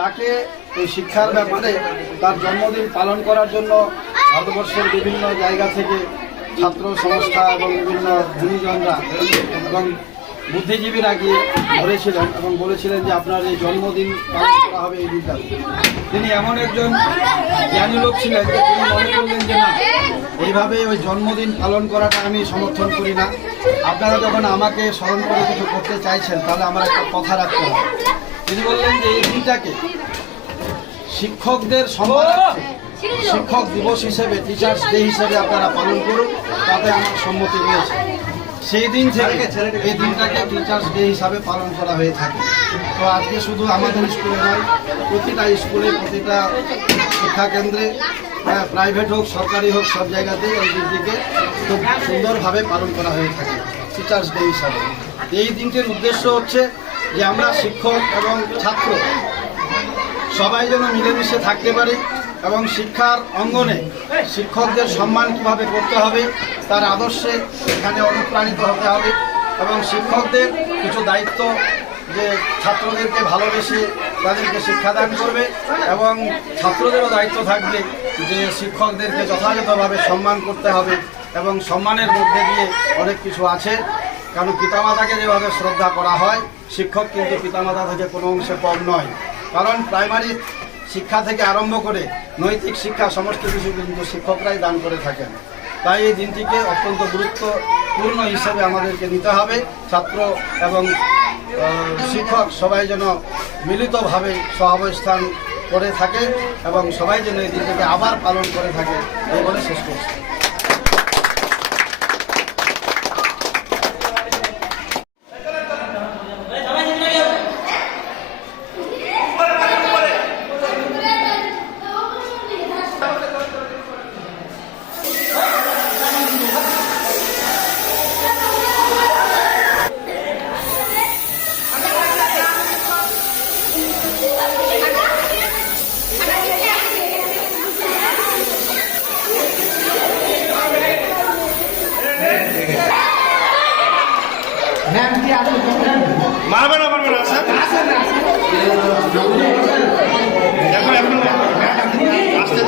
তাকে এই শিক্ষার ব্যাপারে তার জন্মদিন পালন করার জন্য ভারতবর্ষের বিভিন্ন জায়গা থেকে ছাত্র সংস্থা এবং বিভিন্ন গুণীজনরা এবং বুদ্ধিজীবীরা গিয়ে ধরেছিলেন এবং বলেছিলেন যে আপনার এই জন্মদিন পালন করা হবে এই দিনটাতে। তিনি এমন একজন জ্ঞানী লোক ছিলেন যে তিনি মনে করলেন যে না, এইভাবে ওই জন্মদিন পালন করাটা আমি সমর্থন করি না। আপনারা যখন আমাকে স্মরণ করে কিছু করতে চাইছেন তাহলে আমার একটা কথা রাখতে হবে। তিনি বললেন যে এই দিনটাকে শিক্ষকদের সম্মানার্থে শিক্ষক দিবস হিসেবে, টিচার্স ডে হিসেবে আপনারা পালন করুন, তাতে আমার সম্মতি রয়েছে। সেই দিন থেকে এই দিনটাকে টিচার্স ডে হিসাবে পালন করা হয়ে থাকে। তো আজকে শুধু আমাদের স্কুলে নয়, প্রতিটা স্কুলে, প্রতিটা শিক্ষাকেন্দ্রে, প্রাইভেট হোক সরকারি হোক, সব জায়গাতেই এই দিনটিকে খুব সুন্দরভাবে পালন করা হয়ে থাকে টিচার্স ডে হিসাবে। এই দিনটির উদ্দেশ্য হচ্ছে যে আমরা শিক্ষক এবং ছাত্র সবাই যেন মিলেমিশে থাকতে পারি এবং শিক্ষার অঙ্গনে শিক্ষকদের সম্মান কিভাবে করতে হবে তার আদর্শে এখানে অনুপ্রাণিত হতে হবে এবং শিক্ষকদের কিছু দায়িত্ব, যে ছাত্রদেরকে ভালোবেসে তাদেরকে শিক্ষাদান করবে এবং ছাত্রদেরও দায়িত্ব থাকবে যে শিক্ষকদেরকে যথাযথভাবে সম্মান করতে হবে এবং সম্মানের মধ্যে দিয়ে অনেক কিছু আছে। কারণ পিতামাতাকে যেভাবে শ্রদ্ধা করা হয়, শিক্ষক কিন্তু পিতামাতা থেকে কোনো অংশে কম নয়। কারণ প্রাইমারি শিক্ষা থেকে আরম্ভ করে নৈতিক শিক্ষা সমস্ত কিছু কিন্তু শিক্ষকরাই দান করে থাকেন। তাই এই দিনটিকে অত্যন্ত গুরুত্বপূর্ণ হিসেবে আমাদেরকে নিতে হবে। ছাত্র এবং শিক্ষক সবাই যেন মিলিতভাবে সহাবস্থান করে থাকে এবং সবাই যেন এই দিনটিকে আবার পালন করে থাকে, এই বলে শেষ করছি। মারবে না স্যার, এখন আসতে